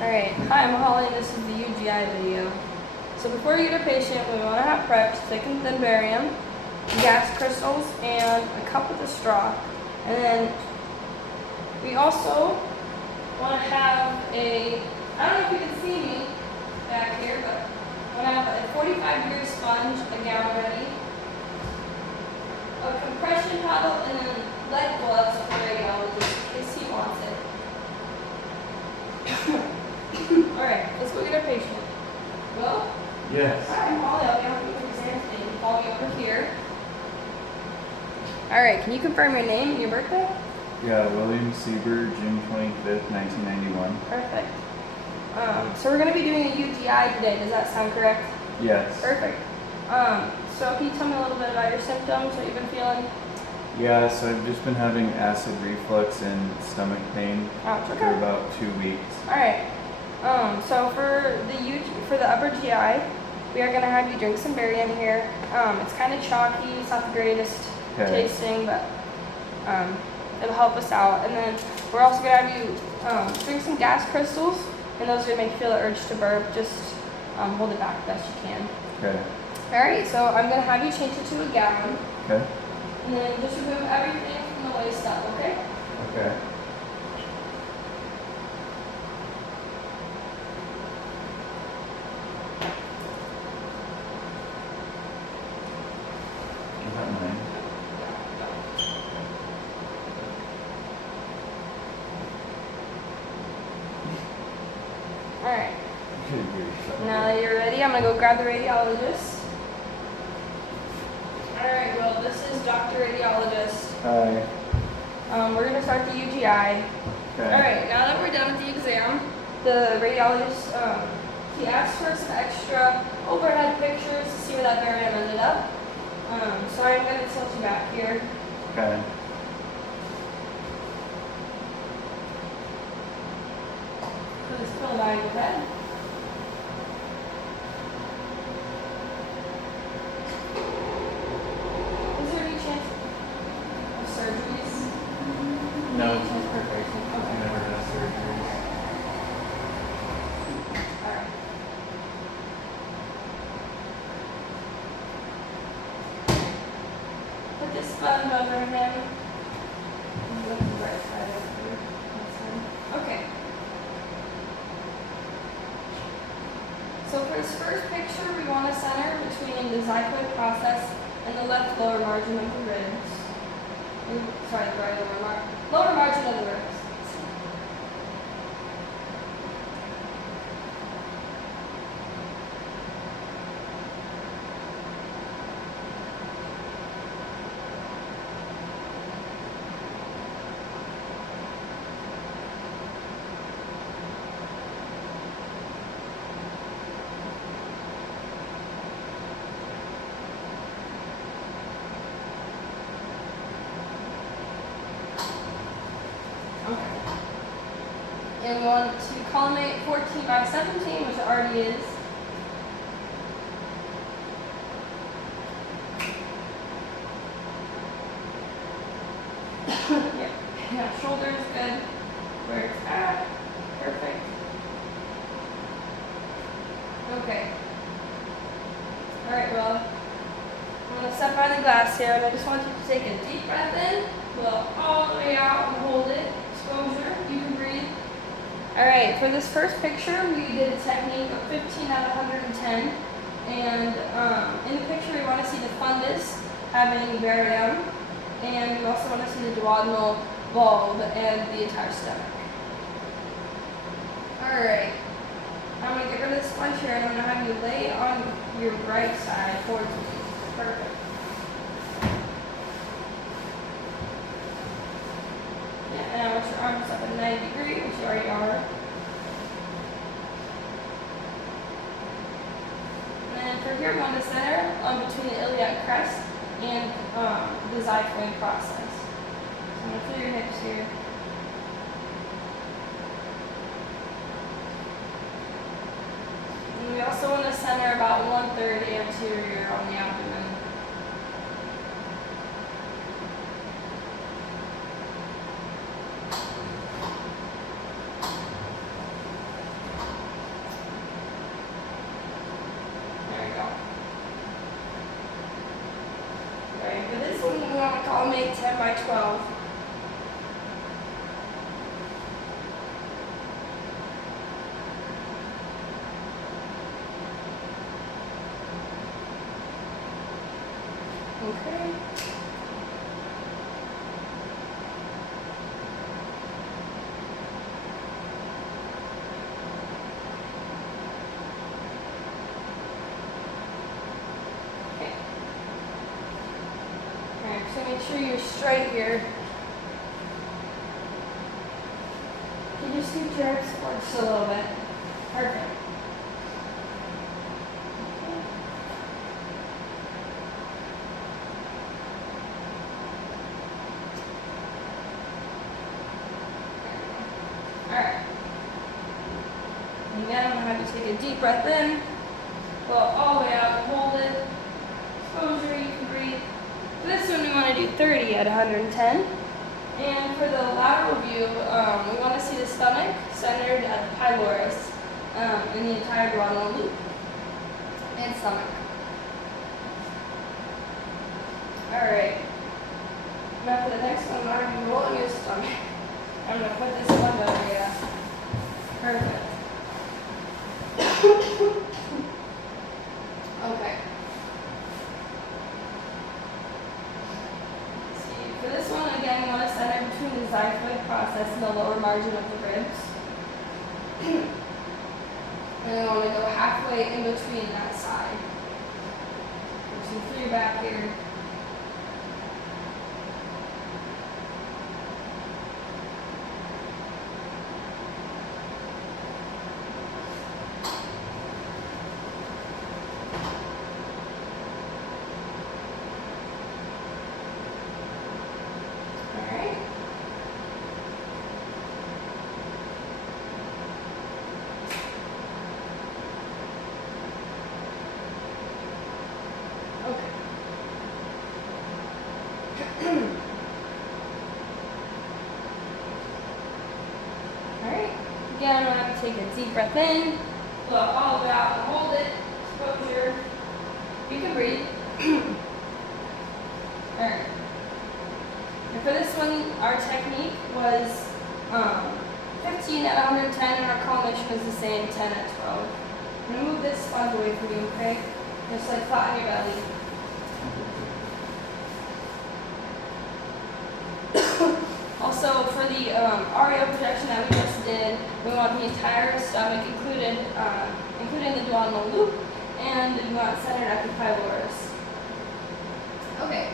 Alright, hi, I'm Holly and this is the UGI video. So before you get a patient, we want to have prepped thick and thin barium, gas crystals, and a cup with a straw. And then we also want to have a, I don't know if you can see me back here, but I want to have a 45-degree sponge, a gown ready, a compression paddle, and then lead gloves for the radiologist in case he wants it. Alright, let's go get our patient. Well? Yes. Alright, Molly, I'll be on with your exam today. You follow me over here. Alright, can you confirm your name and your birthday? Yeah, William Sieber, June 25th, 1991. Perfect. So we're going to be doing a UGI today. Does that sound correct? Yes. Perfect. So can you tell me a little bit about your symptoms, what you've been feeling? Yeah, so I've just been having acid reflux and stomach pain Ouch, okay. for about 2 weeks. Alright. So for the upper GI, we are going to have you drink some barium here. It's kind of chalky. It's not the greatest tasting, but it'll help us out. And then we're also going to have you drink some gas crystals, and those are going to make you feel the urge to burp. Just hold it back the best you can. Okay. Alright, so I'm going to have you change it to a gown. Okay. And then just remove everything from the waist up, okay? Okay. Is that mine? Alright. Good grief. Now that you're ready, I'm going to go grab the radiologist. Alright, well, this is Dr. Radiologist. Hi. We're going to start the UGI. Okay. Alright, now that we're done with the exam, the radiologist, he asked for some extra overhead pictures to see where that barium ended up. So I'm going to tilt you back here. Okay. Put this pill by your head. Is there any chance of surgeries? No. Any chance for operation? I Okay. never had surgery. Alright. Put this sponge over him. And look the right side over here. This side. Okay. So for this first picture, we want to center between the xiphoid process and the left lower margin of the ribs. Sorry, the right lower margin of the ribs. Okay. And we want to collimate 14 by 17, which it already is. Yep. Yeah, shoulders good. Where it's at. Perfect. Okay. Alright, well, I'm going to step behind the glass here, and I just want you to take a deep breath in, blow all the way out, and hold it. Exposure, you can breathe. Alright, for this first picture, we did a technique of 15 out of 110. And in the picture, we want to see the fundus having barium, and we also want to see the duodenal bulb and the entire stomach. Alright, I'm going to get rid of the sponge here, and I'm going to have you lay on your right side towards me. Perfect. Yeah, now with your arms up at 90 degrees, which you already are. And then for here, we want to center between the iliac crest and the xiphoid process. So I'm going to feel your hips here. And we also want to center about 1/3 anterior on the abdomen. column 8, 10 by 12. Okay. Okay. Alright, so make sure you're straight here. Can you scoot your hips forward just a little bit? Perfect. Alright. And again, I'm going to have you take a deep breath in, blow all the way out, hold it. Exposure, you can breathe. For this one, we want to do 30 at 110. And for the lateral view, we want to see the stomach centered at the pylorus in the entire abdominal loop and stomach. Alright. Now for the next one, I'm going to be rolling your stomach. I'm going to put this one over you. Perfect. Okay. See, for this one, again, we want to center between the xiphoid process and the lower margin of the ribs. And then we want to go halfway in between that side. So through your back here. Alright. Okay. Alright. Again, I'm going to have to take a deep breath in, blow all the way out, and hold it. Exposure. You can breathe. Alright. And for this one, our technique was 15 at 110, and our collimation was the same, 10 at 12. I'm going to move this sponge away from you, okay? Just like flatten your belly. Also, for the REO projection that we just did, we want the entire stomach including the duodenal loop, and we want it centered at the pylorus. Okay.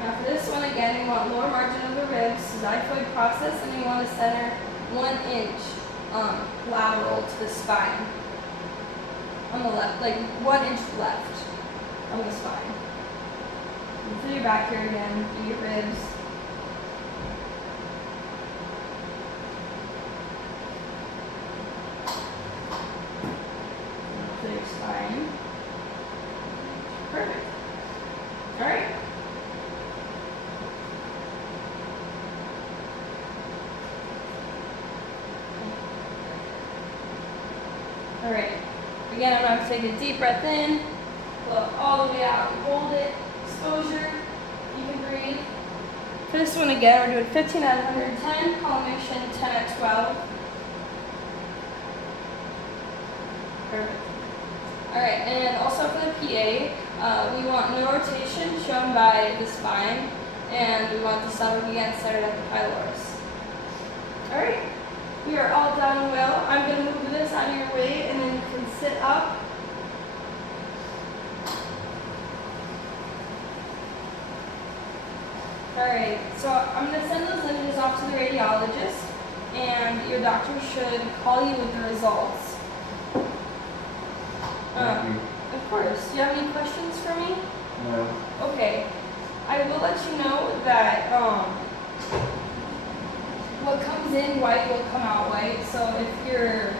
Now for this one, again, we want lower margin of the ribs, xiphoid process, and we want to center 1 inch lateral to the spine. On the left, like 1 inch left on the spine. And through your back here again, through your ribs. Through your spine. Perfect. Alright. Alright. Again, I'm going to take a deep breath in, blow all the way out, and hold it. Exposure. You can breathe. For this one again, we're doing 15 at 110, collimation 10 at 12. Perfect. Alright, and also for the PA, we want no rotation shown by the spine, and we want the stomach again centered at the pylorus. Alright, we are all done well. I'm going to move this out of your way, and then you can sit up. Alright, so I'm going to send those images off to the radiologist, and your doctor should call you with the results. Thank you. Of course. Do you have any questions for me? No. Okay. I will let you know that what comes in white will come out white. So if your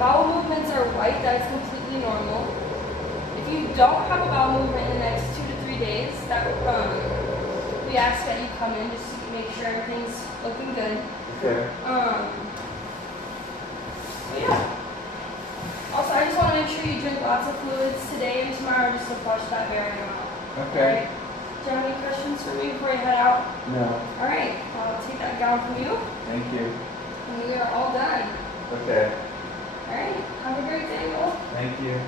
bowel movements are white, that's completely normal. If you don't have a bowel movement in the next 2 to 3 days, that we ask that you come in just to make sure everything's looking good. Okay. But yeah. Also, I just want to make sure you drink lots of fluids today and tomorrow just to flush that barium out. Okay. Right? Do you have any questions for me before you head out? No, All right, I'll take that gown from you, thank you. and we are all done. Okay, All right, have a great day, Will. thank you.